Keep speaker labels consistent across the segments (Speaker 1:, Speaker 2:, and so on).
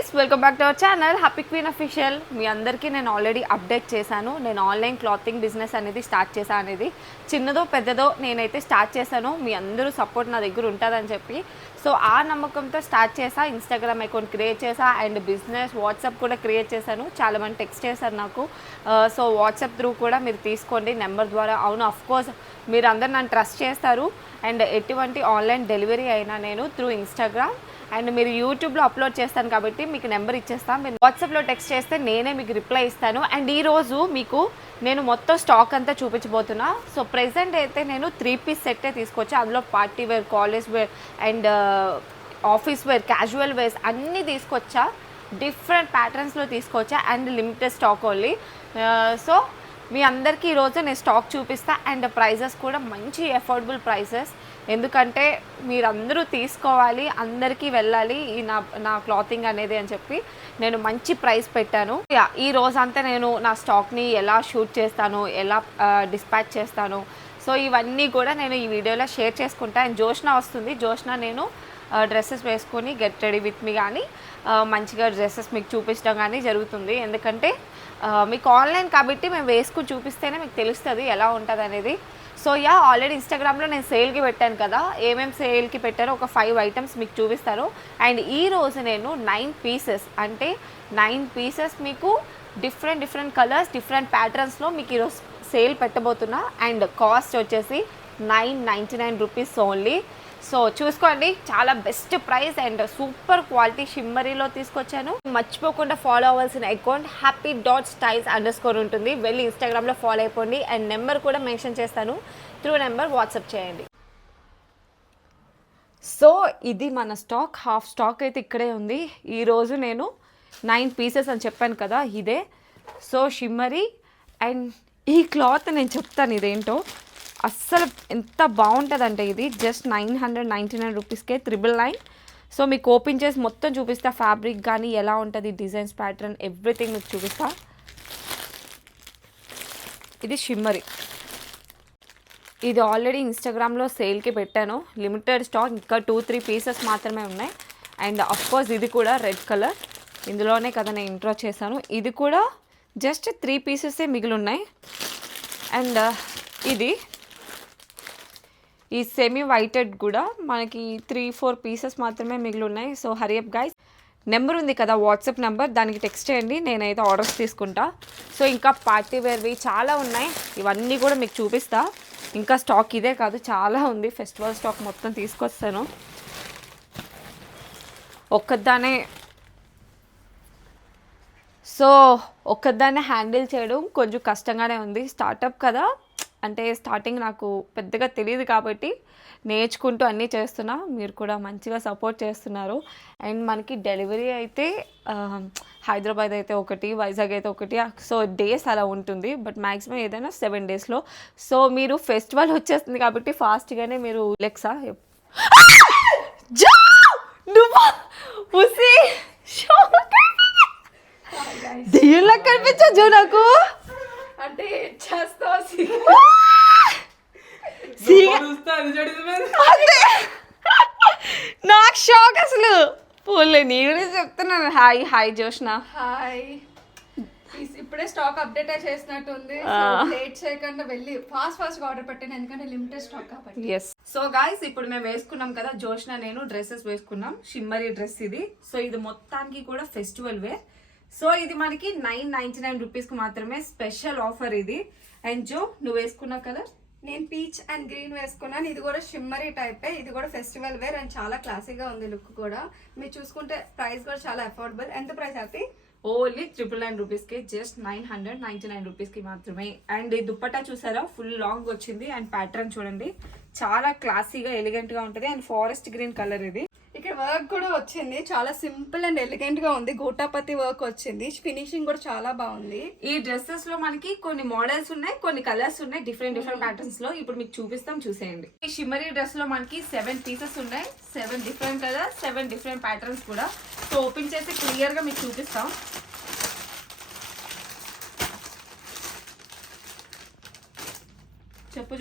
Speaker 1: Guys welcome back to our channel happy queen official మీ అందరికీ నేను already update చేశాను. నేను ఆన్లైన్ క్లాతింగ్ బిజినెస్ అనేది స్టార్ట్ చేశాను అనేది. చిన్నదో పెద్దదో నేనైతే స్టార్ట్ చేశాను. మీ అందరూ సపోర్ట్ నా దగ్గర ఉంటుందని చెప్పి. సో ఆ నమ్మకంతో స్టార్ట్ చేసా ఇన్స్టాగ్రామ్ అకౌంట్ క్రియేట్ చేసా అండ్ బిజినెస్ వాట్సాప్ కూడా క్రియేట్ చేశాను. చాలామంది టెక్స్ట్ చేశారు నాకు. సో వాట్సాప్ త్రూ కూడా మీరు తీసుకోండి నెంబర్ ద్వారా. అవును అఫ్ కోర్స్ మీరు అందరు నన్ను ట్రస్ట్ చేస్తారు. అండ్ ఎటువంటి ఆన్లైన్ డెలివరీ అయినా నేను త్రూ ఇన్స్టాగ్రామ్ అండ్ మీరు యూట్యూబ్లో అప్లోడ్ చేస్తాను కాబట్టి మీకు నెంబర్ ఇచ్చేస్తాను మీరు వాట్సాప్లో టెక్స్ట్ చేస్తే నేనే మీకు రిప్లై ఇస్తాను. అండ్ ఈరోజు మీకు నేను మొత్తం స్టాక్ అంతా చూపించబోతున్నా. సో ప్రెసెంట్ అయితే నేను త్రీ పీస్ సెట్టే తీసుకొచ్చి. అందులో party wear college wear and office wear casual wears అన్నీ తీసుకొచ్చా. డిఫరెంట్ ప్యాటర్న్స్లో తీసుకొచ్చా and limited stock only. So మీ అందరికీ ఈరోజు నేను స్టాక్ చూపిస్తా. అండ్ ప్రైజెస్ కూడా మంచి అఫోర్డబుల్ ప్రైజెస్. ఎందుకంటే మీరందరూ తీసుకోవాలి అందరికీ వెళ్ళాలి ఈ నా నా క్లాతింగ్ అనేది అని చెప్పి నేను మంచి ప్రైస్ పెట్టాను. యా, ఈ రోజంతా నేను నా స్టాక్ని ఎలా షూట్ చేస్తాను ఎలా డిస్పాచ్ చేస్తాను. సో ఇవన్నీ కూడా నేను ఈ వీడియోలో షేర్ చేసుకుంటా. అండ్ జోష్న వస్తుంది. జోష్న నేను డ్రెస్సెస్ వేసుకొని గెట్ రెడీ విత్ మీ కానీ మంచిగా డ్రెస్సెస్ మీకు చూపించడం కానీ జరుగుతుంది. ఎందుకంటే మీకు ఆన్లైన్ కాబట్టి మేము వేసుకుని చూపిస్తేనే మీకు తెలుస్తుంది ఎలా ఉంటుంది అనేది సో యా ఆల్రెడీ ఇన్స్టాగ్రామ్లో నేను సేల్కి పెట్టాను కదా. ఏమేమి సేల్కి పెట్టారో ఒక ఫైవ్ ఐటమ్స్ మీకు చూపిస్తాను అండ్ ఈ రోజు నేను నైన్ పీసెస్ అంటే నైన్ పీసెస్ మీకు డిఫరెంట్ డిఫరెంట్ కలర్స్ డిఫరెంట్ ప్యాటర్న్స్లో మీకు ఈరోజు సేల్ పెట్టబోతున్నా. అండ్ కాస్ట్ వచ్చేసి nine ninety nine rupees only so చూసుకోండి చాలా best price and super quality షిమ్మరీలో తీసుకొచ్చాను. మర్చిపోకుండా ఫాలో అవ్వాల్సిన account happy dot styles underscore ఉంటుంది. వెళ్ళి ఇన్స్టాగ్రామ్లో ఫాలో అయిపోండి అండ్ నెంబర్ కూడా మెన్షన్ చేస్తాను. త్రూ నెంబర్ వాట్సాప్ చేయండి. సో ఇది మన స్టాక్ హాఫ్ స్టాక్ అయితే ఇక్కడే ఉంది. ఈరోజు నేను నైన్ పీసెస్ అని చెప్పాను కదా ఇదే. సో షిమ్మరీ అండ్ ఈ క్లాత్ నేను చెప్తాను ఇదేంటో. అస్సలు ఎంత బాగుంటుందంటే ఇది. Just nine hundred ninety nine రూపీస్కే త్రిబుల్ నైన్. సో మీకు ఓపెన్ చేసి మొత్తం చూపిస్తా. ఫ్యాబ్రిక్ కానీ ఎలా ఉంటుంది డిజైన్స్ ప్యాటర్న్ ఎవ్రీథింగ్ మీకు చూపిస్తా. ఇది షిమ్మరీ. ఇది ఆల్రెడీ ఇన్స్టాగ్రామ్లో సేల్కి పెట్టాను. లిమిటెడ్ స్టాక్ ఇంకా టూ త్రీ పీసెస్ మాత్రమే ఉన్నాయి. అండ్ అఫ్కోర్స్ ఇది కూడా రెడ్ కలర్. ఇందులోనే కదా నేను ఇంట్రో చేశాను. ఇది కూడా జస్ట్ త్రీ పీసెసే మిగిలి ఉన్నాయి. అండ్ ఇది ఈ సెమీ వైటెడ్ కూడా మనకి త్రీ ఫోర్ పీసెస్ మాత్రమే మిగిలి ఉన్నాయి సో హరియప్ గైస్ నెంబర్ ఉంది కదా వాట్సాప్ నెంబర్ దానికి టెక్స్ట్ చేయండి నేనైతే ఆర్డర్స్ తీసుకుంటా. సో ఇంకా పార్టీ వేర్వి చాలా ఉన్నాయి. ఇవన్నీ కూడా మీకు చూపిస్తా. ఇంకా స్టాక్ ఇదే కాదు చాలా ఉంది. ఫెస్టివల్ స్టాక్ మొత్తం తీసుకొస్తాను. ఒక్కదానే. సో ఒక్కదాన్నే హ్యాండిల్ చేయడం కొంచెం కష్టంగానే ఉంది. స్టార్టప్ కదా. అంటే స్టార్టింగ్ నాకు పెద్దగా తెలియదు కాబట్టి నేర్చుకుంటూ అన్నీ చేస్తున్నా. మీరు కూడా మంచిగా సపోర్ట్ చేస్తున్నారు. అండ్ మనకి డెలివరీ అయితే హైదరాబాద్ అయితే ఒకటి వైజాగ్ అయితే ఒకటి సో డేస్ అలా ఉంటుంది. బట్ మ్యాక్సిమం ఏదైనా సెవెన్ డేస్లో సో మీరు ఫెస్టివల్ వచ్చేస్తుంది కాబట్టి ఫాస్ట్గానే మీరు లెక్సా జా! నువ్వు? కనిపించచ్చు నాకు?
Speaker 2: అంటే చేస్తావు.
Speaker 1: నాకు షాక్ అసలు. పోలే నీ గురించి చెప్తున్నాను. Hi hi Joshna
Speaker 2: hi. ఇప్పుడే స్టాక్ అప్డేట్ చేసినట్టుంది. లేట్ చేయకుండా వెళ్ళి ఫాస్ట్ ఫాస్ట్ ఆర్డర్ పెట్టాను ఎందుకంటే లిమిటెడ్ స్టాక్ కాబట్టి.
Speaker 1: ఎస్ సో గాయస్ ఇప్పుడు మేము వేసుకున్నాం కదా జోష్న నేను డ్రెస్సెస్ వేసుకున్నాం. షిమ్మరీ డ్రెస్ ఇది. సో ఇది మొత్తానికి కూడా ఫెస్టివల్ వేర్ సో ఇది మనకి నైన్ నైన్టీ నైన్ రూపీస్కి మాత్రమే స్పెషల్ ఆఫర్ ఇది. అండ్ జో నువ్వు వేసుకున్న కలర్?
Speaker 2: నేను పీచ్ అండ్ గ్రీన్ వేసుకున్నాను. ఇది కూడా షిమ్మరీ టైపే ఇది కూడా ఫెస్టివల్ వేర్ అండ్ చాలా క్లాసీగా ఉంది లుక్ కూడా. మీరు చూసుకుంటే ప్రైస్ కూడా చాలా అఫోర్డబుల్ ఎంత price happy
Speaker 1: only triple nine రూపీస్కి just nine hundred ninety nine రూపీస్కి మాత్రమే. అండ్ ఈ దుప్పట్టా చూసారా? ఫుల్ లాంగ్ వచ్చింది. అండ్ ప్యాటర్న్ చూడండి. చాలా క్లాసీగా ఎలిగెంట్గా ఉంటుంది. అండ్ ఫారెస్ట్ గ్రీన్ కలర్ ఇది.
Speaker 2: ఇక్కడ వర్క్ కూడా వచ్చింది. చాలా సింపుల్ అండ్ ఎలిగెంట్గా ఉంది. గోటాపతి వర్క్ వచ్చింది. ఫినిషింగ్ కూడా చాలా బాగుంది.
Speaker 1: ఈ డ్రెస్సెస్లో మనకి కొన్ని మోడల్స్ ఉన్నాయి కొన్ని కలర్స్ ఉన్నాయి డిఫరెంట్ డిఫరెంట్ ప్యాటర్న్స్లో. ఇప్పుడు మీకు చూపిస్తాం చూసేయండి. ఈ షిమ్మరీ డ్రెస్లో మనకి సెవెన్ పీసెస్ ఉన్నాయి. Seven different colours seven different patterns కూడా. సో ఓపెన్ చేసి క్లియర్గా మీకు చూపిస్తాం. చెప్పు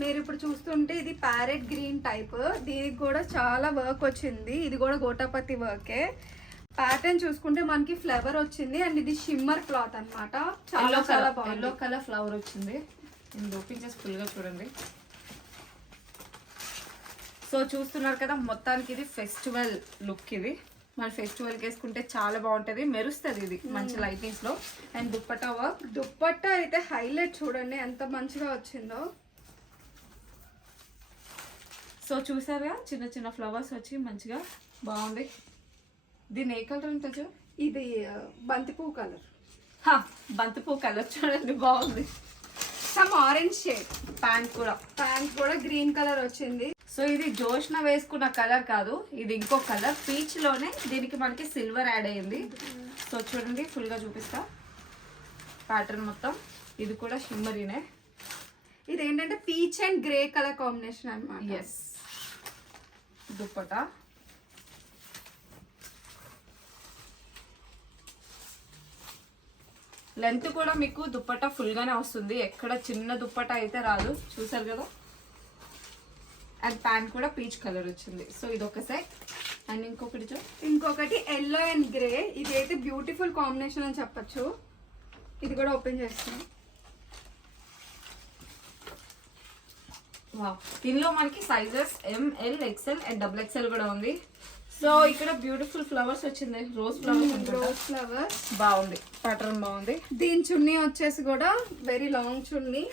Speaker 2: మీరు ఇప్పుడు చూస్తుంటే ఇది ప్యారెట్ గ్రీన్ టైప్. దీనికి కూడా చాలా వర్క్ వచ్చింది. ఇది కూడా గోటాపతి వర్కే. ప్యాటర్న్ చూసుకుంటే మనకి ఫ్లవర్ వచ్చింది అండ్ ఇది షిమ్మర్ క్లాత్ అన్నమాట. చాలా చాలా బాగుంది.
Speaker 1: ఎల్లో కలర్ ఫ్లవర్ వచ్చింది. ఓపెన్ చేసి ఫుల్గా చూడండి. సో చూస్తున్నారు కదా మొత్తానికి ఇది ఫెస్టివల్ లుక్ ఇది. మన ఫెస్టివల్కి వేసుకుంటే చాలా బాగుంటుంది. మెరుస్తుంది ఇది. మంచి లైటింగ్స్లో. అండ్ దుప్పటా వర్క్
Speaker 2: దుప్పట్టా అయితే హైలైట్ చూడండి. ఎంత మంచిగా వచ్చిందో.
Speaker 1: సో చూసారుగా? చిన్న చిన్న ఫ్లవర్స్ వచ్చి మంచిగా బాగుంది. దీని ఏ కలర్ ఉంటుంది
Speaker 2: ఇది బంతిపూ కలర్
Speaker 1: బంతిపూ కలర్ చూడండి. బాగుంది.
Speaker 2: సమ్ ఆరెంజ్ షేడ్
Speaker 1: ప్యాంట్ కూడా.
Speaker 2: ప్యాంట్ కూడా గ్రీన్ కలర్ వచ్చింది.
Speaker 1: సో ఇది జోష్న వేసుకున్న కలర్ కాదు ఇది ఇంకో కలర్. పీచ్లోనే దీనికి మనకి సిల్వర్ యాడ్ అయ్యింది సో చూడండి ఫుల్గా చూపిస్తా. ప్యాటర్న్ మొత్తం. ఇది కూడా షిమ్మరీనే
Speaker 2: ఇది ఏంటంటే peach and grey colour combination అన్నమాట.
Speaker 1: ఎస్ దుప్పటా. లెంత్ కూడా మీకు దుప్పటా ఫుల్ గానే వస్తుంది. ఎక్కడ చిన్న దుప్పటా అయితే రాదు. చూసారు కదా? అండ్ ప్యాంట్ కూడా పీచ్ కలర్ వచ్చింది. సో ఇది ఒక సెట్. అండ్ ఇంకొకటి చూ.
Speaker 2: ఇంకొకటి ఎల్లో అండ్ గ్రే ఇది అయితే బ్యూటిఫుల్ కాంబినేషన్ అని చెప్పొచ్చు. ఇది కూడా ఓపెన్ చేస్తున్నాం
Speaker 1: వావ్. దీనిలో మనకి sizes M L XL and double XL కూడా ఉంది. సో ఇక్కడ బ్యూటిఫుల్ ఫ్లవర్స్ వచ్చింది. రోజ్ ఫ్లవర్స్
Speaker 2: రోజ్ ఫ్లవర్స్
Speaker 1: బాగుంది. ప్యాటర్న్ బాగుంది.
Speaker 2: దీని చున్నీ వచ్చేసి కూడా వెరీ లాంగ్ చున్నీ.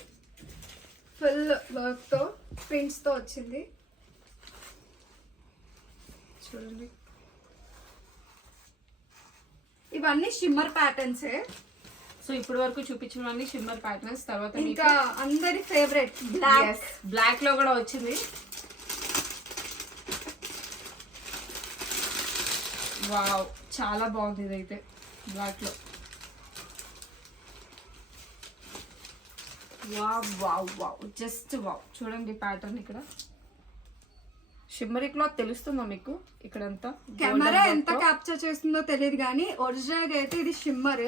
Speaker 2: ఫుల్ వర్క్తో ప్రింట్స్తో వచ్చింది.
Speaker 1: చూడండి.
Speaker 2: ఇవన్నీ షిమ్మర్ ప్యాటర్న్సే
Speaker 1: సో ఇప్పటి వరకు చూపించినవన్నీ షిమ్మర్ ప్యాటర్న్స్ తర్వాత
Speaker 2: ఇంకా అందరి ఫేవరెట్ బ్లాక్
Speaker 1: బ్లాక్లో కూడా వచ్చింది. వావ్ చాలా బాగుంది ఇదైతే బ్లాక్లో. Wow wow wow just wow చూడండి ప్యాటర్న్ ఇక్కడ. షిమ్మరీ క్లాత్ తెలుస్తుందా మీకు? ఇక్కడంతా
Speaker 2: కెమెరా ఎంత క్యాప్చర్ చేస్తుందో తెలియదు కానీ ఒరిజినల్గా అయితే ఇది షిమ్మర్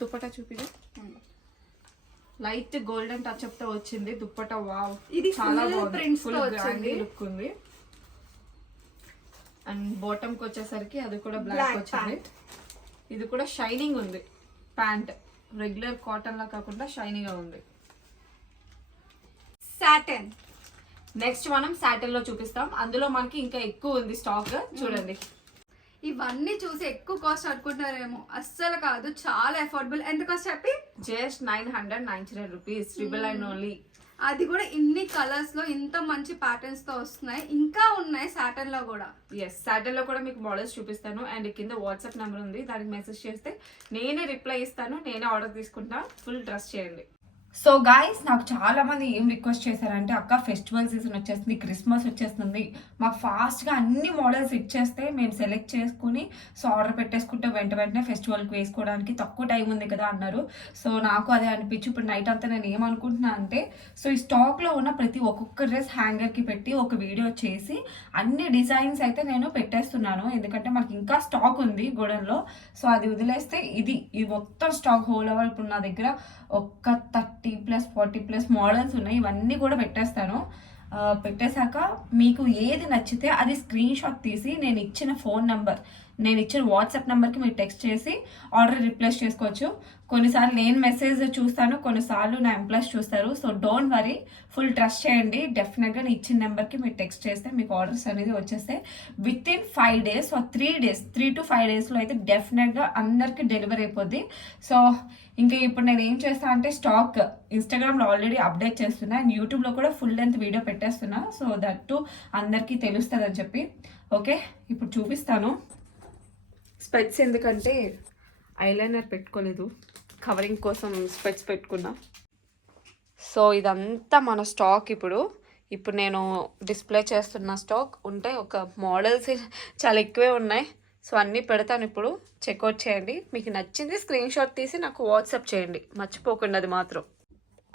Speaker 1: దుప్పటా చూపిది లైట్ గోల్డెన్ టచ్ అప్తో వచ్చింది. దుప్పటా వావ్
Speaker 2: ఇది
Speaker 1: చాలా బాగుంది. Full grand. లుక్ ఉంది. అండ్ బాటమ్కి వచ్చేసరికి అది కూడా బ్లాక్ వచ్చింది. ఇది కూడా షైనింగ్ ఉంది. ప్యాంట్ రెగ్యులర్ కాటన్ లా కాకుండా షైనింగ్ ఉంది.
Speaker 2: సాటన్
Speaker 1: నెక్స్ట్ మనం సాటిల్లో చూపిస్తాం. అందులో మనకి ఇంకా ఎక్కువ ఉంది స్టాక్ చూడండి.
Speaker 2: ఇవన్నీ చూసి ఎక్కువ కాస్ట్ అనుకుంటారేమో అస్సలు కాదు చాలా అఫోర్డబుల్ ఎంత కాస్ట్ చెప్పి?
Speaker 1: Just nine hundred ninety nine rupees triple nine only
Speaker 2: అది కూడా ఇన్ని కలర్స్లో ఇంత మంచి ప్యాటర్న్స్తో వస్తున్నాయి. ఇంకా ఉన్నాయి సాటన్లో కూడా.
Speaker 1: ఎస్ సాటర్డే లో కూడా మీకు మోడల్స్ చూపిస్తాను. అండ్ కింద వాట్సాప్ నెంబర్ ఉంది. దానికి మెసేజ్ చేస్తే నేనే రిప్లై ఇస్తాను. నేనే ఆర్డర్ తీసుకుంటా. ఫుల్ డ్రెస్ చేయండి. సో గాయస్ నాకు చాలామంది ఏం రిక్వెస్ట్ చేశారంటే అక్క ఫెస్టివల్ సీజన్ వచ్చేస్తుంది క్రిస్మస్ వచ్చేస్తుంది. మాకు ఫాస్ట్గా అన్ని మోడల్స్ ఇచ్చేస్తే మేము సెలెక్ట్ చేసుకుని సో ఆర్డర్ పెట్టేసుకుంటే వెంట వెంటనే ఫెస్టివల్కి వేసుకోవడానికి తక్కువ టైం ఉంది కదా అన్నారు. సో నాకు అదే అనిపించి ఇప్పుడు నైట్ అంతా నేను ఏమనుకుంటున్నా అంటే సో ఈ స్టాక్లో ఉన్న ప్రతి ఒక్కొక్క డ్రెస్ హ్యాంగర్కి పెట్టి ఒక వీడియో చేసి అన్ని డిజైన్స్ అయితే నేను పెట్టేస్తున్నాను. ఎందుకంటే మనకి ఇంకా స్టాక్ ఉంది గోడౌన్లో. సో అది వదిలేస్తే ఇది ఇది మొత్తం స్టాక్ హోల్ ఓవర్ ఇప్పుడు నా దగ్గర ఒక్క thirty plus forty plus models ఉన్నాయి. ఇవన్నీ కూడా పెట్టేస్తాను. పెట్టేశాక మీకు ఏది నచ్చితే అది స్క్రీన్ షాట్ తీసి నేను ఇచ్చిన ఫోన్ నెంబర్ నేను ఇచ్చిన వాట్సాప్ నెంబర్కి మీరు టెక్స్ట్ చేసి ఆర్డర్ రిప్లేస్ చేసుకోవచ్చు. కొన్నిసార్లు నేను మెసేజ్ చూస్తాను కొన్నిసార్లు నా ఎంప్లాయీస్ చూస్తారు. So don't worry full trust చేయండి. డెఫినెట్గా నేను ఇచ్చిన నెంబర్కి మీరు టెక్స్ట్ చేస్తే మీకు ఆర్డర్స్ అనేది వచ్చేస్తే within five days so three days three to five డేస్లో అయితే డెఫినెట్గా అందరికీ డెలివరీ అయిపోద్ది. సో ఇంకా ఇప్పుడు నేను ఏం చేస్తాను అంటే స్టాక్ ఇన్స్టాగ్రామ్లో ఆల్రెడీ అప్డేట్ చేస్తున్నా. అండ్ యూట్యూబ్లో కూడా ఫుల్ లెంత్ వీడియో పెట్టేస్తున్నా. సో దట్ టు అందరికీ తెలుస్తుంది అని చెప్పి. ఓకే ఇప్పుడు చూపిస్తాను. స్పెట్స్ ఎందుకంటే ఐలైనర్ పెట్టుకోలేదు. కవరింగ్ కోసం స్పెట్స్ పెట్టుకున్నా. సో ఇదంతా మన స్టాక్ ఇప్పుడు. ఇప్పుడు నేను డిస్ప్లే చేస్తున్న స్టాక్ ఉంటే ఒక మోడల్స్ చాలా ఎక్కువే ఉన్నాయి. సో అన్నీ పెడతాను ఇప్పుడు. చెక్అవుట్ చేయండి. మీకు నచ్చింది స్క్రీన్ షాట్ తీసి నాకు వాట్సాప్ చేయండి. మర్చిపోకండి అది మాత్రం.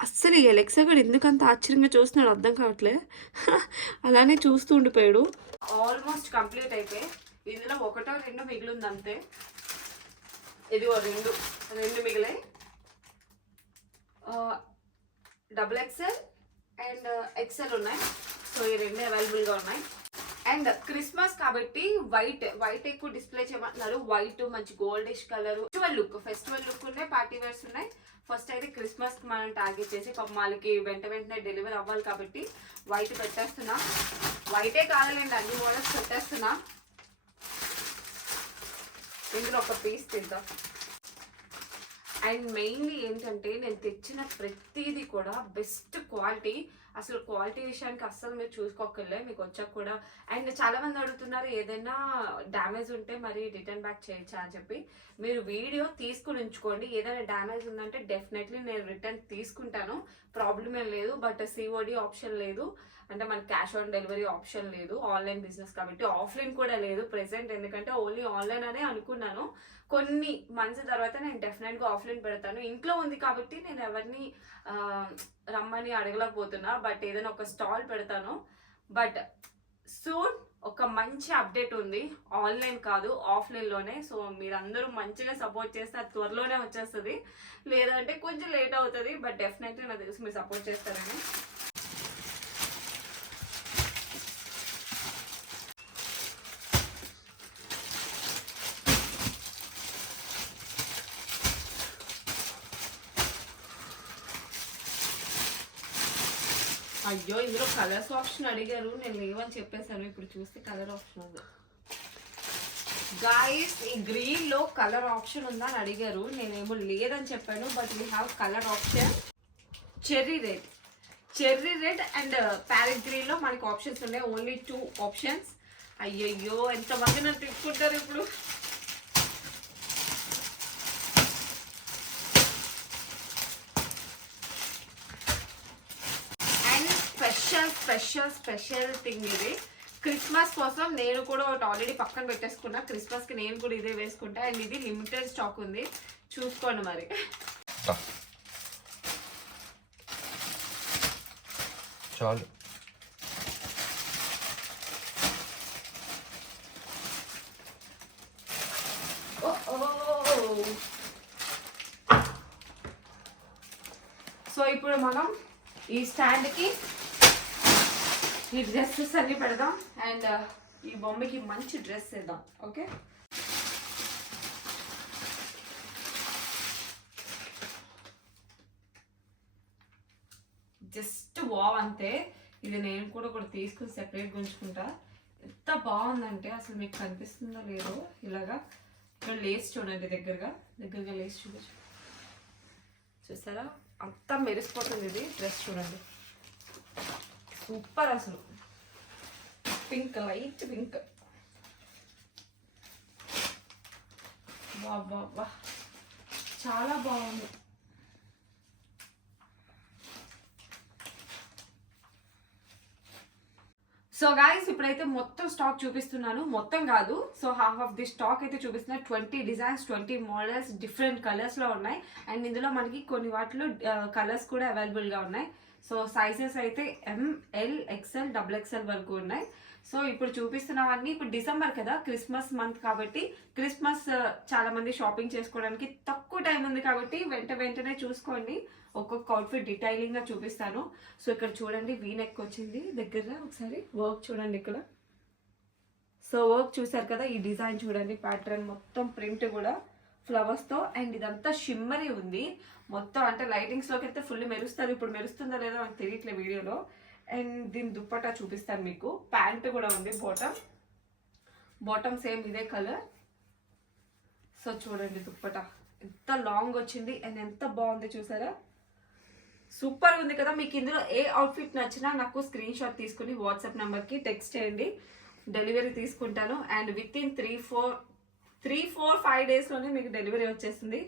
Speaker 1: అస్సలు ఈ ఎలెక్సా గడు ఎందుకంత ఆశ్చర్యంగా చూస్తున్నాడు అర్థం కావట్లే. అలానే చూస్తూ ఉండిపోయాడు. ఆల్మోస్ట్ కంప్లీట్ అయిపోయి ఇందులో ఒకటో రెండు మిగిలింది అంతే ఇదిగో రెండు రెండు మిగిలాయి. డబుల్ ఎక్సెల్ అండ్ ఎక్సెల్ ఉన్నాయి. సో ఈ రెండు అవైలబుల్గా ఉన్నాయి. అండ్ క్రిస్మస్ కాబట్టి వైట్ వైట్ ఎక్కువ డిస్ప్లే చేయమంటున్నారు. వైట్ మంచి goldish colour festival look festival look ఉన్నాయి పార్టీ వేర్స్ ఉన్నాయి. ఫస్ట్ అయితే క్రిస్మస్ మనం టార్గెట్ చేసి పాపం వాళ్ళకి వెంట వెంటనే డెలివరీ అవ్వాలి కాబట్టి వైట్ పెట్టేస్తున్నా. వైటే కాదులేండి అన్ని మోడల్స్ పెట్టేస్తున్నా. ఇందులో ఒక పీస్ తిద్దాం అండ్ మెయిన్లీ ఏంటంటే నేను తెచ్చిన ప్రతిదీ కూడా బెస్ట్ క్వాలిటీ అసలు క్వాలిటీ విషయానికి అస్సలు మీరు చూసుకోకర్లే మీకు వచ్చాక కూడా. అండ్ చాలా మంది అడుగుతున్నారు ఏదైనా డ్యామేజ్ ఉంటే మరి రిటర్న్ బ్యాక్ చేయొచ్చా అని చెప్పి. మీరు వీడియో తీసుకుని ఉంచుకోండి. ఏదైనా డ్యామేజ్ ఉందంటే డెఫినెట్లీ నేను రిటర్న్ తీసుకుంటాను. ప్రాబ్లం ఏం లేదు బట్ సిఓడి ఆప్షన్ లేదు. అంటే మనకి క్యాష్ ఆన్ డెలివరీ ఆప్షన్ లేదు. ఆన్లైన్ బిజినెస్ కాబట్టి ఆఫ్లైన్ కూడా లేదు ప్రెసెంట్. ఎందుకంటే ఓన్లీ ఆన్లైన్ అనే అనుకున్నాను. కొన్ని మంత్స్ తర్వాత నేను డెఫినెట్గా ఆఫ్లైన్ పెడతాను. ఇంట్లో ఉంది కాబట్టి నేను ఎవరిని రమ్మని అడగలేకపోతున్నా. బట్ ఏదైనా ఒక స్టాల్ పెడతాను. బట్ సూన్ ఒక మంచి అప్డేట్ ఉంది. ఆన్లైన్ కాదు ఆఫ్లైన్లోనే సో మీరందరూ మంచిగా సపోర్ట్ చేస్తే అది త్వరలోనే వచ్చేస్తుంది. లేదంటే కొంచెం లేట్ అవుతుంది. బట్ డెఫినెట్గా నాకు తెలిసి మీరు సపోర్ట్ చేస్తారని. అయ్యో ఇందులో కలర్స్ ఆప్షన్ అడిగారు. నేను లేవని చెప్పేశాను. ఇప్పుడు చూస్తే కలర్ ఆప్షన్ ఉంది. గాయస్ ఈ గ్రీన్లో కలర్ ఆప్షన్ ఉందా అని అడిగారు. నేనేమో లేదని చెప్పాను but we have colour option cherry red cherry red and parrot గ్రీన్లో మనకి ఆప్షన్స్ ఉన్నాయి. ఓన్లీ టూ ఆప్షన్స్ అయ్యయ్యో ఎంతమంది నన్ను తిప్పుకుంటారు ఇప్పుడు అండ్ స్పెషల్ స్పెషల్ థింగ్ ఇది. క్రిస్మస్ కోసం నేను కూడా ఒకటి ఆల్రెడీ పక్కన పెట్టేసుకున్నా. క్రిస్మస్కి నేను కూడా ఇదే వేసుకుంటా. అండ్ ఇది లిమిటెడ్ స్టాక్ ఉంది. చూసుకోండి మరి.
Speaker 3: చాలు.
Speaker 1: సో ఇప్పుడు మనం ఈ స్టాండ్కి ఈ డ్రెస్సెస్ అన్ని పెడదాం. అండ్ ఈ బొమ్మకి మంచి డ్రెస్ వేద్దాం. ఓకే? జస్ట్ వావ్ అంతే. ఇది నేను కూడా ఒకటి తీసుకుని సెపరేట్ ఉంచుకుంటా ఎంత బాగుందంటే అసలు మీకు కనిపిస్తుందో లేదో ఇలాగా. ఇక్కడ లేస్ చూడండి దగ్గరగా. దగ్గరగా లేస్ చూపించు. చూసారా? అంతా మెరిసిపోతుంది ఇది డ్రెస్ చూడండి. సూపర్ అసలు. Pink light pink. బాబా చాలా బాగుంది. సో గాయస్ ఇప్పుడైతే మొత్తం స్టాక్ చూపిస్తున్నాను. మొత్తం కాదు. So half of the stock అయితే చూపిస్తున్నా. Twenty designs twenty models different కలర్స్లో ఉన్నాయి. అండ్ ఇందులో మనకి కొన్ని వాటిలో కలర్స్ కూడా అవైలబుల్గా ఉన్నాయి. సో సైజెస్ అయితే M L XL double XL వరకు ఉన్నాయి. సో ఇప్పుడు చూపిస్తున్నవన్నీ ఇప్పుడు డిసెంబర్ కదా క్రిస్మస్ మంత్ కాబట్టి క్రిస్మస్ చాలా మంది షాపింగ్ చేసుకోవడానికి తక్కువ టైం ఉంది కాబట్టి వెంట వెంటనే చూసుకోండి. ఒక్కొక్క అవుట్ఫిట్ డీటెయిలింగ్గా చూపిస్తాను. సో ఇక్కడ చూడండి వీ నెక్ వచ్చింది దగ్గర ఒకసారి. వర్క్ చూడండి ఇక్కడ. సో వర్క్ చూసారు కదా ఈ డిజైన్ చూడండి ప్యాటర్న్ మొత్తం ప్రింట్ కూడా ఫ్లవర్స్తో అండ్ ఇదంతా షిమ్మరీ ఉంది. మొత్తం అంటే లైటింగ్స్లోకి అయితే ఫుల్ మెరుస్తారు ఇప్పుడు మెరుస్తుందో లేదో నాకు తెలియట్లే వీడియోలో. అండ్ దీని దుప్పటా చూపిస్తాను మీకు. ప్యాంట్ కూడా ఉంది బాటమ్ బాటమ్ సేమ్ ఇదే కలర్ సో చూడండి దుప్పట. ఎంత లాంగ్ వచ్చింది అండ్ ఎంత బాగుంది చూసారా? సూపర్ ఉంది కదా. మీకు ఇందులో ఏ అవుట్ఫిట్ నచ్చినా నాకు స్క్రీన్ షాట్ తీసుకుని వాట్సాప్ నెంబర్కి టెక్స్ట్ చేయండి. డెలివరీ తీసుకుంటాను. And within three four three four five డేస్లోనే మీకు డెలివరీ వచ్చేస్తుంది.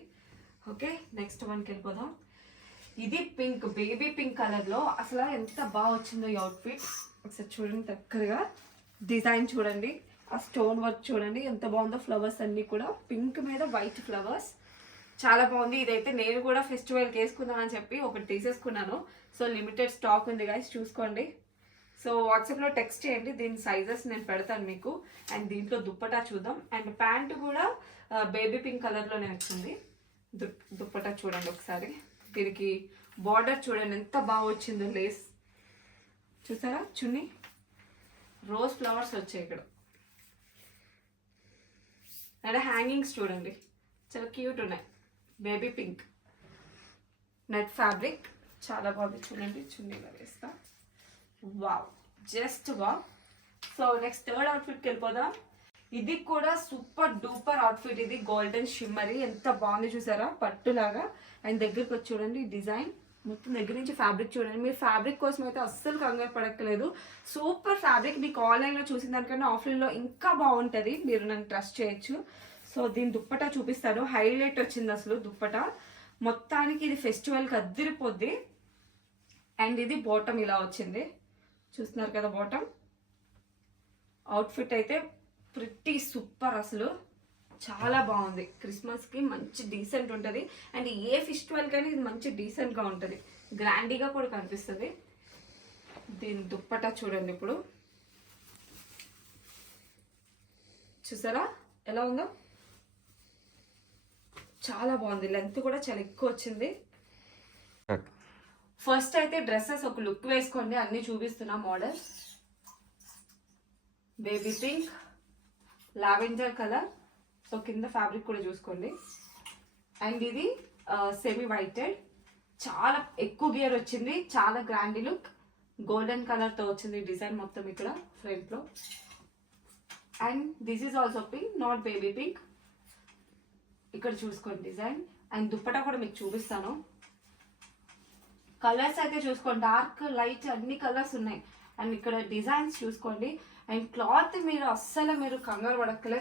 Speaker 1: ఓకే నెక్స్ట్ వన్కి వెళ్ళిపోదాం. ఇది పింక్ బేబీ పింక్ కలర్లో అసలు ఎంత బాగా వచ్చిందో ఈ అవుట్ఫిట్ ఒకసారి చూడండి దగ్గరగా. డిజైన్ చూడండి ఆ స్టోన్ వర్క్ చూడండి ఎంత బాగుందో ఫ్లవర్స్ అన్నీ కూడా. పింక్ మీద వైట్ ఫ్లవర్స్ చాలా బాగుంది. ఇదైతే నేను కూడా ఫెస్టివల్కి వేసుకుందామని చెప్పి ఒకటి తీసేసుకున్నాను. సో లిమిటెడ్ స్టాక్ ఉంది గైస్ చూసుకోండి. సో వాట్సాప్లో టెక్స్ట్ చేయండి దీని సైజెస్ నేను పెడతాను మీకు. అండ్ దీంట్లో దుప్పటా చూద్దాం. అండ్ ప్యాంట్ కూడా బేబీ పింక్ కలర్లోనే వచ్చింది. దుప్పటా చూడండి ఒకసారి. దీనికి బార్డర్ చూడండి ఎంత బాగా వచ్చిందో లేస్ చూసారా? చున్నీ. రోజ్ ఫ్లవర్స్ వచ్చాయి ఇక్కడ. అంటే హ్యాంగింగ్స్ చూడండి. చాలా క్యూట్ ఉన్నాయి. బేబీ పింక్ నెట్ ఫ్యాబ్రిక్ చాలా బాగుంది. చూడండి చున్నీగా వేస్తా. Wow just wow so next third అవుట్ఫిట్కి వెళ్ళిపోదాం. ఇది కూడా సూపర్ డూపర్ అవుట్ఫిట్ ఇది గోల్డెన్ షిమ్మరీ ఎంత బాగుంది చూసారా? పట్టులాగా. అండ్ దగ్గరికి వచ్చి చూడండి డిజైన్. మొత్తం దగ్గర నుంచి ఫ్యాబ్రిక్ చూడండి. మీరు ఫ్యాబ్రిక్ కోసం అయితే అస్సలు కంగారు పడక్కలేదు సూపర్ ఫ్యాబ్రిక్ మీకు ఆన్లైన్లో చూసిన దానికన్నా ఆఫ్లైన్లో ఇంకా బాగుంటుంది. మీరు నన్ను ట్రస్ట్ చేయొచ్చు. సో దీని దుప్పట చూపిస్తాను. హైలైట్ వచ్చింది అసలు దుప్పట. మొత్తానికి ఇది ఫెస్టివల్కి అద్దరిపోద్ది. అండ్ ఇది బాటమ్ ఇలా వచ్చింది. చూస్తున్నారు కదా బాటమ్ అవుట్ఫిట్ అయితే ప్రిట్టి సూపర్ అసలు. చాలా బాగుంది. క్రిస్మస్కి మంచి డీసెంట్ ఉంటుంది. అండ్ ఏ ఫెస్టివల్ కానీ ఇది మంచి డీసెంట్గా ఉంటుంది. గ్రాండీగా కూడా కనిపిస్తుంది. దీని దుప్పట చూడండి ఇప్పుడు. చూసారా? ఎలా ఉందో? చాలా బాగుంది. లెంత్ కూడా చాలా ఎక్కువ వచ్చింది. ఫస్ట్ అయితే డ్రెస్సెస్ ఒక లుక్ వేసుకోండి. అన్ని చూపిస్తున్నా models. Baby pink. Lavender colour. So కింద ఫ్యాబ్రిక్ కూడా చూసుకోండి. అండ్ ఇది సెమీ వైటెడ్ చాలా ఎక్కువ గేర్ వచ్చింది. చాలా గ్రాండీ లుక్ గోల్డెన్ కలర్తో వచ్చింది డిజైన్ మొత్తం ఇక్కడ ఫ్రంట్లో and this is also pink not baby pink ఇక్కడ చూసుకోండి డిజైన్ అండ్ దుప్పటా కూడా మీకు చూపిస్తాను. కలర్స్ అయితే చూసుకోండి. డార్క్ లైట్ అన్ని కలర్స్ ఉన్నాయి. అండ్ ఇక్కడ డిజైన్స్ చూసుకోండి. అండ్ క్లాత్ మీరు అస్సలు మీరు కంగారు పడక్కలే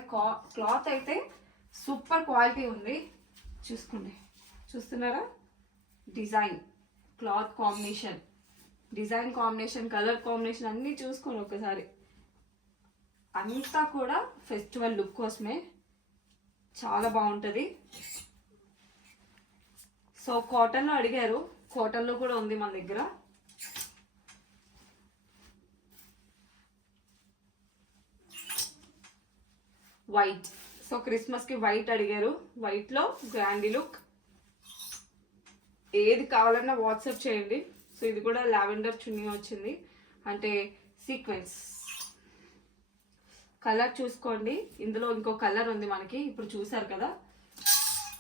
Speaker 1: క్లాత్ అయితే సూపర్ క్వాలిటీ ఉంది. చూసుకోండి. చూస్తున్నారా? Design cloth combination. Design combination colour combination అన్నీ చూసుకోండి ఒకసారి. అంతా కూడా ఫెస్టివల్ లుక్ కోసమే. చాలా బాగుంటుంది. సో కాటన్లో అడిగారు కాటన్లో కూడా ఉంది మన దగ్గర. వైట్ సో క్రిస్మస్కి వైట్ అడిగారు. వైట్లో గ్రాండీ లుక్ ఏది కావాలన్నా వాట్సాప్ చేయండి. సో ఇది కూడా లావెండర్ చున్నీ వచ్చింది. అంటే సీక్వెన్స్ కలర్ చూసుకోండి. ఇందులో ఇంకో కలర్ ఉంది మనకి. ఇప్పుడు చూసారు కదా?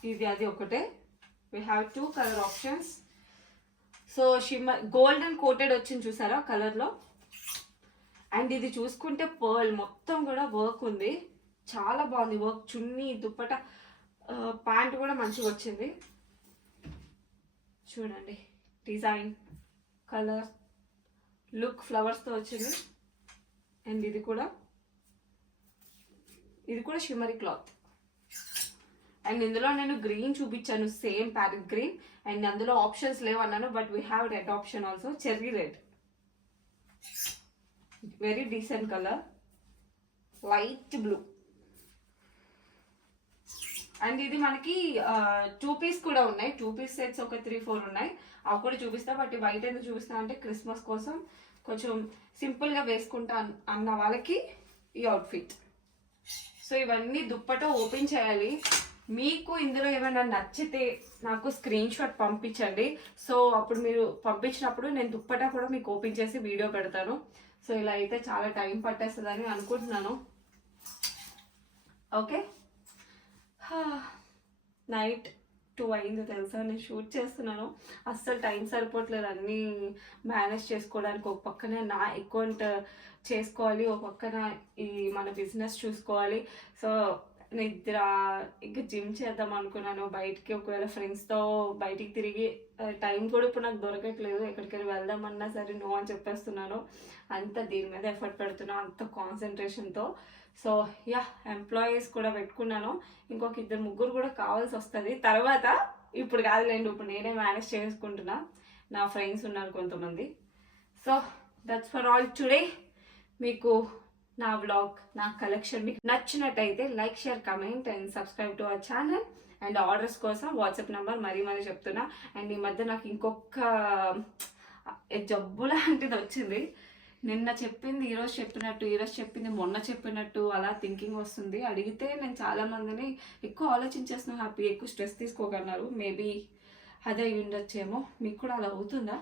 Speaker 1: ఇది అది ఒకటే. We have two colour options so shimmer golden coated వచ్చింది చూసారా కలర్లో అండ్ ఇది చూసుకుంటే పర్ల్ మొత్తం కూడా వర్క్ ఉంది. చాలా బాగుంది వర్క్ చున్నీ దుప్పట ప్యాంట్ కూడా మంచిగా వచ్చింది. చూడండి డిజైన్ కలర్ లుక్ ఫ్లవర్స్తో వచ్చింది. అండ్ ఇది కూడా ఇది కూడా షిమరీ క్లాత్ అండ్ ఇందులో నేను గ్రీన్ చూపించాను సేమ్ ప్యారెట్ గ్రీన్. అండ్ అందులో options లేవన్నాను but we have red option also cherry red. Very decent colour light blue and ఇది మనకి టూ పీస్ కూడా ఉన్నాయి. టూ పీస్ సెట్స్ ఒక త్రీ ఫోర్ ఉన్నాయి. అవి కూడా చూపిస్తా బట్ వైట్ ఎందుకు చూపిస్తా అంటే క్రిస్మస్ కోసం కొంచెం సింపుల్గా వేసుకుంటా అన్న వాళ్ళకి ఈ అవుట్ఫిట్ సో ఇవన్నీ దుప్పట ఓపెన్ చేయాలి. మీకు ఇందులో ఏమైనా నచ్చితే నాకు స్క్రీన్ షాట్ పంపించండి. సో అప్పుడు మీరు పంపించినప్పుడు నేను దుప్పట కూడా మీకు ఓపెన్ చేసి వీడియో పెడతాను. సో ఇలా అయితే చాలా టైం పట్టేస్తుందని అనుకుంటున్నాను. ఓకే నైట్ టూ అయింది తెలుసా? నేను షూట్ చేస్తున్నాను. అస్సలు టైం సరిపోవట్లేదు. అన్నీ మేనేజ్ చేసుకోవడానికి ఒక పక్కన నా అకౌంట్ చేసుకోవాలి. ఒక పక్కన ఈ మన బిజినెస్ చూసుకోవాలి. సో నిద్ర ఇంకా జిమ్ చేద్దాం అనుకున్నాను. బయటికి ఒకవేళ ఫ్రెండ్స్తో బయటికి తిరిగి టైం కూడా ఇప్పుడు నాకు దొరకట్లేదు. ఎక్కడికైనా వెళ్దామన్నా సరే నో అని చెప్పేస్తున్నాను. అంత దీని మీద ఎఫర్ట్ పెడుతున్నాను అంత కాన్సన్ట్రేషన్తో సో యా ఎంప్లాయీస్ కూడా పెట్టుకున్నాను. ఇంకొక ఇద్దరు ముగ్గురు కూడా కావాల్సి వస్తుంది. తర్వాత ఇప్పుడు కాదులేండి ఇప్పుడు నేనే మేనేజ్ చేసుకుంటున్నా. నా ఫ్రెండ్స్ ఉన్నారు కొంతమంది. So that's for all today మీకు నా వ్లాగ్ నా కలెక్షన్ మీకు నచ్చినట్టయితే like share comment and subscribe to our channel and orders కోసం వాట్సాప్ నెంబర్ మరీ మరీ చెప్తున్నా. అండ్ ఈ మధ్య నాకు ఇంకొక జబ్బు లాంటిది వచ్చింది. నిన్న చెప్పింది ఈరోజు చెప్పినట్టు ఈరోజు చెప్పింది మొన్న చెప్పినట్టు అలా థింకింగ్ వస్తుంది. అడిగితే నేను చాలా మందిని ఎక్కువ ఆలోచించేస్తున్నాను హ్యాపీ ఎక్కువ స్ట్రెస్ తీసుకోగలరు. మేబీ అదే ఉండొచ్చేమో. మీకు కూడా అలా అవుతుందా?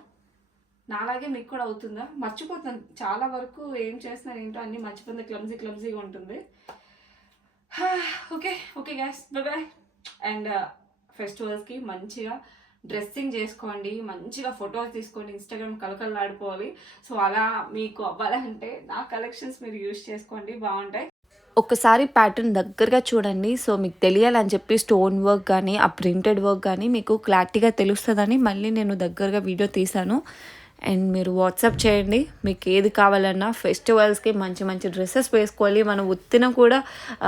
Speaker 4: నాలాగే మీకు కూడా అవుతుందా? మర్చిపోతాను చాలా వరకు ఏం చేస్తున్నాను ఏంటో అన్నీ మర్చిపోతుంది క్లమ్జీ క్లమ్జీగా ఉంటుంది. Okay okay guys bye and ఫెస్టివల్స్కి మంచిగా డ్రెస్సింగ్ చేసుకోండి. మంచిగా ఫొటోస్ తీసుకోండి. ఇన్స్టాగ్రామ్ కలకలలాడిపోవాలి సో అలా మీకు అవ్వాలంటే నా కలెక్షన్స్ మీరు యూజ్ చేసుకోండి. బాగుంటాయి.
Speaker 1: ఒకసారి ప్యాటర్న్ దగ్గరగా చూడండి. సో మీకు తెలియాలని చెప్పి స్టోన్ వర్క్ కానీ ఆ ప్రింటెడ్ వర్క్ కానీ మీకు క్లారిటీగా తెలుస్తుందని మళ్ళీ నేను దగ్గరగా వీడియో తీశాను. అండ్ మీరు వాట్సాప్ చేయండి. మీకు ఏది కావాలన్నా ఫెస్టివల్స్కి మంచి మంచి డ్రెస్సెస్ వేసుకోవాలి. మనం ఉత్తిన కూడా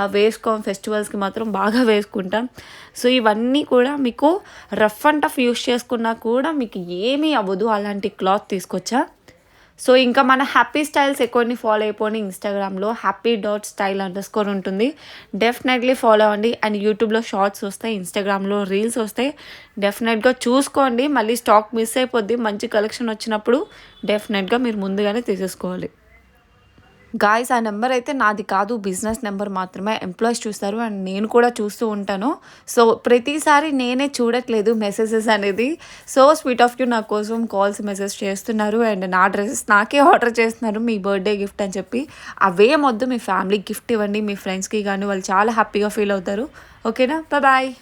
Speaker 1: వేసుకోం. ఫెస్టివల్స్కి మాత్రం బాగా వేసుకుంటాం. సో ఇవన్నీ కూడా మీకు రఫ్ అండ్ టఫ్ యూస్ చేసుకున్నా కూడా మీకు ఏమీ అవ్వదు. అలాంటి క్లాత్ తీసుకొచ్చా? సో ఇంకా మన హ్యాపీ స్టైల్స్ ఎక్కువని ఫాలో అయిపోయి ఇన్స్టాగ్రామ్లో happy dot style under score ఉంటుంది. డెఫినెట్లీ ఫాలో అవ్వండి. అండ్ యూట్యూబ్లో షార్ట్స్ వస్తాయి ఇన్స్టాగ్రామ్లో రీల్స్ వస్తాయి. డెఫినెట్గా చూసుకోండి. మళ్ళీ స్టాక్ మిస్ అయిపోద్ది. మంచి కలెక్షన్ వచ్చినప్పుడు డెఫినెట్గా మీరు ముందుగానే తీసేసుకోవాలి. గాయస్ ఆ నెంబర్ అయితే నాది కాదు. బిజినెస్ నెంబర్ మాత్రమే. ఎంప్లాయీస్ చూస్తారు అండ్ నేను కూడా చూస్తూ ఉంటాను. సో ప్రతిసారి నేనే చూడట్లేదు మెసేజెస్ అనేది. సో స్వీట్ ఆఫ్ యూ నా కోసం కాల్స్ మెసేజ్ చేస్తున్నారు అండ్ నా డ్రెస్సెస్ నాకే ఆర్డర్ చేస్తున్నారు. మీ బర్త్డే గిఫ్ట్ అని చెప్పి. అవే మొద్దు మీ ఫ్యామిలీకి గిఫ్ట్ ఇవ్వండి. మీ ఫ్రెండ్స్కి కానీ వాళ్ళు చాలా హ్యాపీగా ఫీల్ అవుతారు. ఓకేనా బాయ్